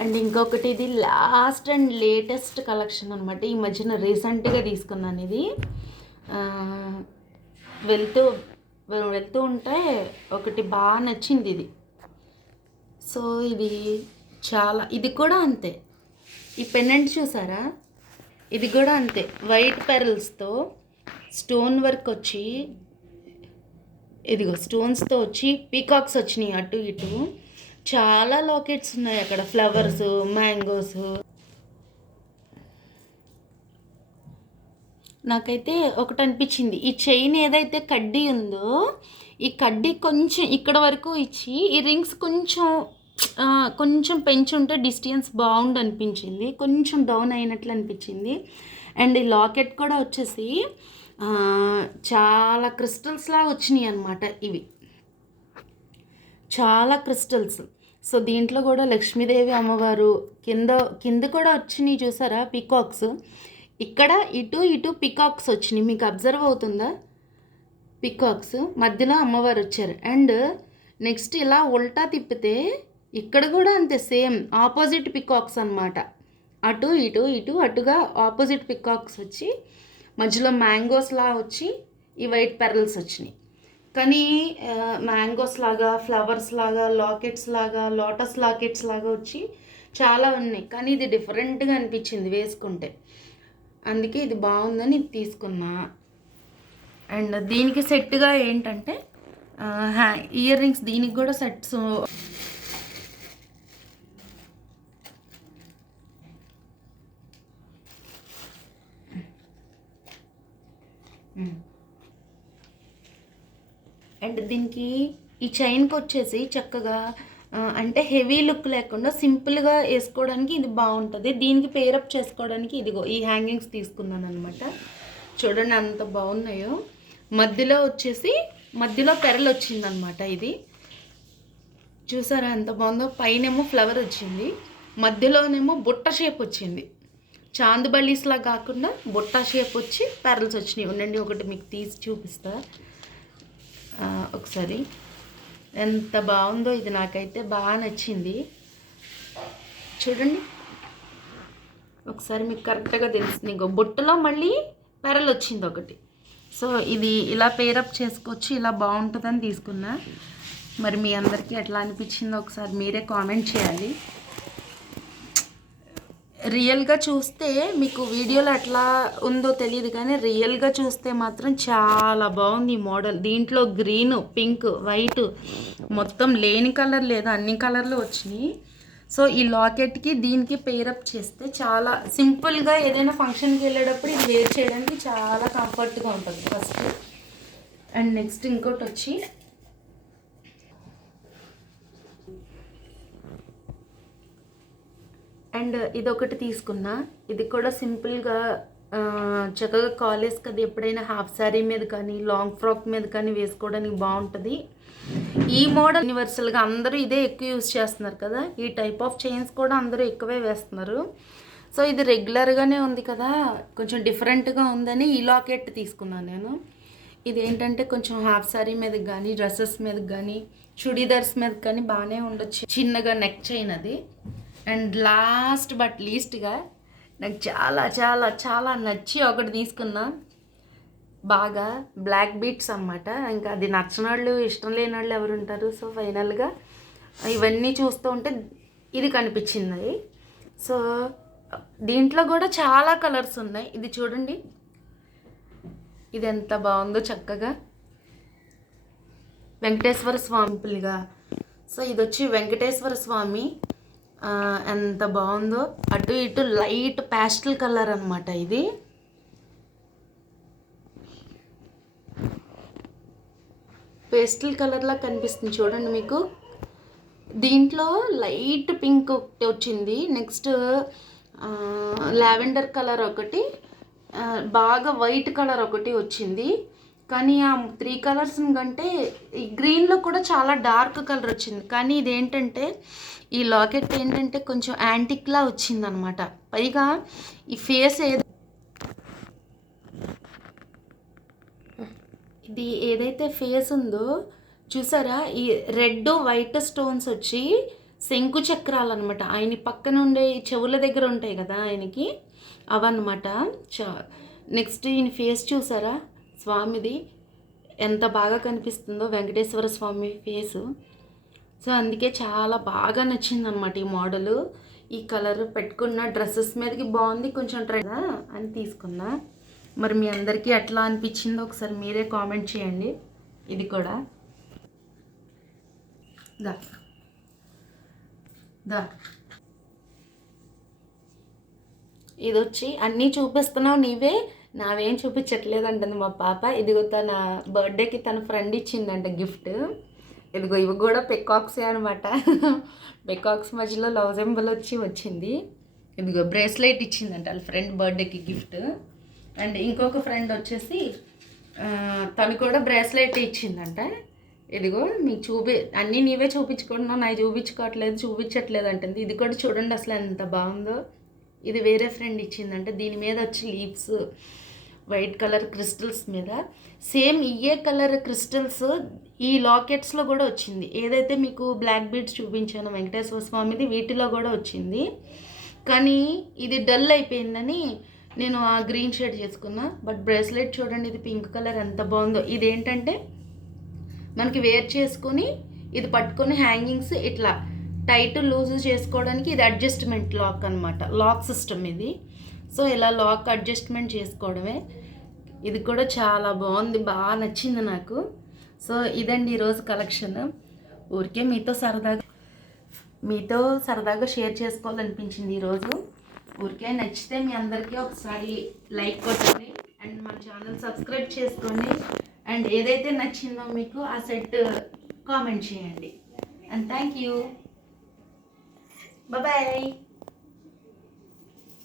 And ఇంకొకటి ఇది last and latest collection అనమాట. ఈ మధ్యన రీసెంట్గా తీసుకున్నాను ఇది. ఆ, వెళ్తూ వెళ్తూ ఉంటే ఒకటి బాగా నచ్చింది ఇది. సో ఇది చాలా, ఇది కూడా అంతే. ఈ పెండెంట్ చూసారా, ఇది కూడా అంతే. వైట్ పెరల్స్తో స్టోన్ వర్క్ వచ్చి, ఇదిగో స్టోన్స్తో వచ్చి పీకాక్స్ వచ్చినాయి అటు ఇటు. చాలా లాకెట్స్ ఉన్నాయి అక్కడ, ఫ్లవర్స్, మ్యాంగోస్. నాకైతే ఒకటి అనిపించింది, ఈ చైన్ ఏదైతే కడ్డీ ఉందో, ఈ కడ్డీ కొంచెం ఇక్కడ వరకు ఇచ్చి ఈ రింగ్స్ కొంచెం కొంచెం పెంచుంటే డిస్టెన్స్ బాగుండు అనిపించింది. కొంచెం డౌన్ అయినట్లు అనిపించింది. అండ్ ఈ లాకెట్ కూడా వచ్చేసి చాలా క్రిస్టల్స్లా వచ్చినాయి అన్నమాట. ఇవి చాలా క్రిస్టల్స్. సో దీంట్లో కూడా లక్ష్మీదేవి అమ్మవారు కింద కింద కూడా వచ్చినాయి చూసారా పీకాక్స్. ఇక్కడ ఇటు ఇటు పీకాక్స్ వచ్చినాయి, మీకు అబ్జర్వ్ అవుతుందా? పీకాక్స్ మధ్యలో అమ్మవారు వచ్చారు. అండ్ నెక్స్ట్ ఇలా ఉల్టా తిప్పితే ఇక్కడ కూడా అంతే, సేమ్ ఆపోజిట్ పికాక్స్ అనమాట. అటు ఇటు ఇటు అటుగా ఆపోజిట్ పికాక్స్ వచ్చి మధ్యలో మ్యాంగోస్లా వచ్చి ఈ వైట్ పెరల్స్ వచ్చినాయి. కానీ మ్యాంగోస్ లాగా, ఫ్లవర్స్ లాగా, లాకెట్స్ లాగా, లోటస్ లాకెట్స్ లాగా వచ్చి చాలా ఉన్నాయి. కానీ ఇది డిఫరెంట్గా అనిపించింది వేసుకుంటే, అందుకే ఇది బాగుందని ఇది తీసుకున్నా. అండ్ దీనికి సెట్గా ఏంటంటే ఇయర్ రింగ్స్, దీనికి కూడా సెట్స్. అండ్ దీనికి ఈ చైన్కి వచ్చేసి చక్కగా అంటే హెవీ లుక్ లేకుండా సింపుల్గా వేసుకోవడానికి ఇది బాగుంటుంది. దీనికి పేరప్ చేసుకోవడానికి ఇదిగో ఈ హ్యాంగింగ్స్ తీసుకున్నాను అనమాట. చూడండి అంత బాగున్నాయో. మధ్యలో వచ్చేసి మధ్యలో పెరలు వచ్చిందనమాట. ఇది చూసారా ఎంత బాగుందో. పైనేమో ఫ్లవర్ వచ్చింది, మధ్యలోనేమో బుట్ట షేప్ వచ్చింది. చాందుబళ్ళీస్లా కాకుండా బుట్ట షేప్ వచ్చి పెరల్స్ వచ్చినాయి. ఉండండి ఒకటి మీకు తీసి చూపిస్తా ఒకసారి. ఎంత బాగుందో ఇది, నాకైతే బాగా నచ్చింది. చూడండి ఒకసారి మీకు కరెక్ట్గా తెలుస్తుంది. ఇంకో బుట్టలో మళ్ళీ పెరలు వచ్చింది ఒకటి. సో ఇది ఇలా పేరప్ చేసుకోవచ్చు, ఇలా బాగుంటుందని తీసుకున్నా. మరి మీ అందరికీ ఎట్లా అనిపించిందో ఒకసారి మీరే కామెంట్ చేయాలి. రియల్గా చూస్తే మీకు వీడియోలో ఎట్లా ఉందో తెలియదు, కానీ రియల్గా చూస్తే మాత్రం చాలా బాగుంది ఈ మోడల్. దీంట్లో గ్రీన్, పింక్, వైట్ మొత్తం లేని కలర్ లేదు, అన్ని కలర్లు వచ్చినాయి. సో ఈ లాకెట్కి దీనికి పేరప్ చేస్తే చాలా సింపుల్గా ఏదైనా ఫంక్షన్కి వెళ్ళేటప్పుడు ఇది వేర్ చేయడానికి చాలా కంఫర్ట్గా ఉంటుంది ఫస్ట్. అండ్ నెక్స్ట్ ఇంకోటి వచ్చి అండ్ ఇదొకటి తీసుకున్నా. ఇది కూడా సింపుల్గా చక్కగా కాలేజ్కి అది ఎప్పుడైనా హాఫ్ శారీ మీద కానీ లాంగ్ ఫ్రాక్ మీద కానీ వేసుకోవడానికి బాగుంటుంది. ఈ మోడల్ యూనివర్సల్గా అందరూ ఇదే ఎక్కువ యూజ్ చేస్తున్నారు కదా. ఈ టైప్ ఆఫ్ చైన్స్ కూడా అందరూ ఎక్కువే వేస్తున్నారు. సో ఇది రెగ్యులర్గానే ఉంది కదా, కొంచెం డిఫరెంట్గా ఉందని ఈ లాకెట్ తీసుకున్నాను నేను. ఇది ఏంటంటే కొంచెం హాఫ్ శారీ మీదకి కానీ, డ్రెస్సెస్ మీదకి కానీ, చుడీదార్స్ మీద కానీ బాగానే ఉండొచ్చు. చిన్నగా నెక్ చైన్ అది. అండ్ లాస్ట్ బట్ లీస్ట్గా నాకు చాలా చాలా చాలా నచ్చి ఒకటి తీసుకున్నా. బాగా బ్లాక్ బీట్స్ అన్నమాట. ఇంకా అది నచ్చని వాళ్ళు, ఇష్టం లేని వాళ్ళు ఎవరు ఉంటారు. సో ఫైనల్గా ఇవన్నీ చూస్తూ ఉంటే ఇది కనిపించింది. సో దీంట్లో కూడా చాలా కలర్స్ ఉన్నాయి. ఇది చూడండి, ఇది ఎంత బాగుందో చక్కగా వెంకటేశ్వర స్వామిగా. సో ఇది వచ్చి వెంకటేశ్వర స్వామి, ఎంత బాగుందో. అటు ఇటు లైట్ ప్యాస్టల్ కలర్ అనమాట. ఇది పేస్టల్ కలర్లా కనిపిస్తుంది చూడండి మీకు. దీంట్లో లైట్ పింక్ ఒకటి వచ్చింది, నెక్స్ట్ లావెండర్ కలర్ ఒకటి, బాగా వైట్ కలర్ ఒకటి వచ్చింది. కానీ ఆ 3 కలర్స్ కంటే ఈ గ్రీన్లో కూడా చాలా డార్క్ కలర్ వచ్చింది. కానీ ఇదేంటంటే ఈ లాకెట్ ఏంటంటే కొంచెం యాంటిక్లా వచ్చిందనమాట. పైగా ఈ ఫేస్ ఇది ఏదైతే ఫేస్ ఉందో చూసారా, ఈ రెడ్ వైట్ స్టోన్స్ వచ్చి శంకు చక్రాలు అనమాట. ఆయన పక్కన ఉండే చెవుల దగ్గర ఉంటాయి కదా ఆయనకి, అవన్నమాట. నెక్స్ట్ ఈయన ఫేస్ చూసారా స్వామిది, ఎంత బాగా కనిపిస్తుందో వెంకటేశ్వర స్వామి ఫేసు. సో అందుకే చాలా బాగా నచ్చిందనమాట ఈ మోడలు. ఈ కలర్ పెట్టుకున్న డ్రెస్సెస్ మీదకి బాగుంది, కొంచెం ట్రై అని తీసుకున్నా. మరి మీ అందరికీ ఎట్లా అనిపించిందో ఒకసారి మీరే కామెంట్ చేయండి. ఇది కూడా దా దా ఇది వచ్చి అన్నీ చూపిస్తున్నావు నీవే, నావేం చూపించట్లేదు అంటుంది మా పాప. ఇదిగో తన బర్త్డేకి తన ఫ్రెండ్ ఇచ్చిందంట గిఫ్ట్. ఇదిగో ఇవి కూడా పెకాక్సే అనమాట. పెకాక్స్ మధ్యలో లవ్ సింబల్ వచ్చింది. ఇదిగో బ్రేస్లెట్ ఇచ్చిందంట వాళ్ళ ఫ్రెండ్ బర్త్డేకి గిఫ్ట్. అండ్ ఇంకొక ఫ్రెండ్ వచ్చేసి తను కూడా బ్రేస్లెట్ ఇచ్చిందంట. ఇదిగో మీకు అన్నీ నీవే చూపించుకుంటున్నావు, నాకు చూపించట్లేదు అంటుంది. ఇది కూడా చూడండి అసలు ఎంత బాగుందో. ఇది వేరే ఫ్రెండ్ ఇచ్చిందంటే దీని మీద వచ్చి లీవ్స్ వైట్ కలర్ క్రిస్టల్స్ మీద సేమ్ ఇయే కలర్ క్రిస్టల్స్ ఈ లాకెట్స్లో కూడా వచ్చింది. ఏదైతే మీకు బ్లాక్ బీడ్స్ చూపించాను వెంకటేశ్వర స్వామిది, వీటిలో కూడా వచ్చింది. కానీ ఇది డల్ అయిపోయిందని నేను ఆ గ్రీన్ షేడ్ చేసుకున్నా. బట్ బ్రేస్లెట్ చూడండి, ఇది పింక్ కలర్ ఎంత బాగుందో. ఇదేంటంటే మనకి వేర్ చేసుకొని ఇది పట్టుకొని హ్యాంగింగ్స్ ఇట్లా టైట్ లూజ్ చేసుకోవడానికి ఇది అడ్జస్ట్మెంట్ లాక్ అనమాట, లాక్ సిస్టమ్ ఇది. సో ఇలా లాక్ అడ్జస్ట్మెంట్ చేసుకోవడమే. ఇది కూడా చాలా బాగుంది, బాగా నచ్చింది నాకు. సో ఇదండి ఈరోజు కలెక్షన్. ఊరికే మీతో సరదాగా షేర్ చేసుకోవాలనిపించింది ఈరోజు. ఊరికే నచ్చితే మీ అందరికీ ఒకసారి లైక్ కొట్టండి అండ్ మన ఛానల్ సబ్స్క్రైబ్ చేసుకోండి. అండ్ ఏదైతే నచ్చిందో మీకు ఆ సెట్ కామెంట్ చేయండి. And thank you. Bye-bye.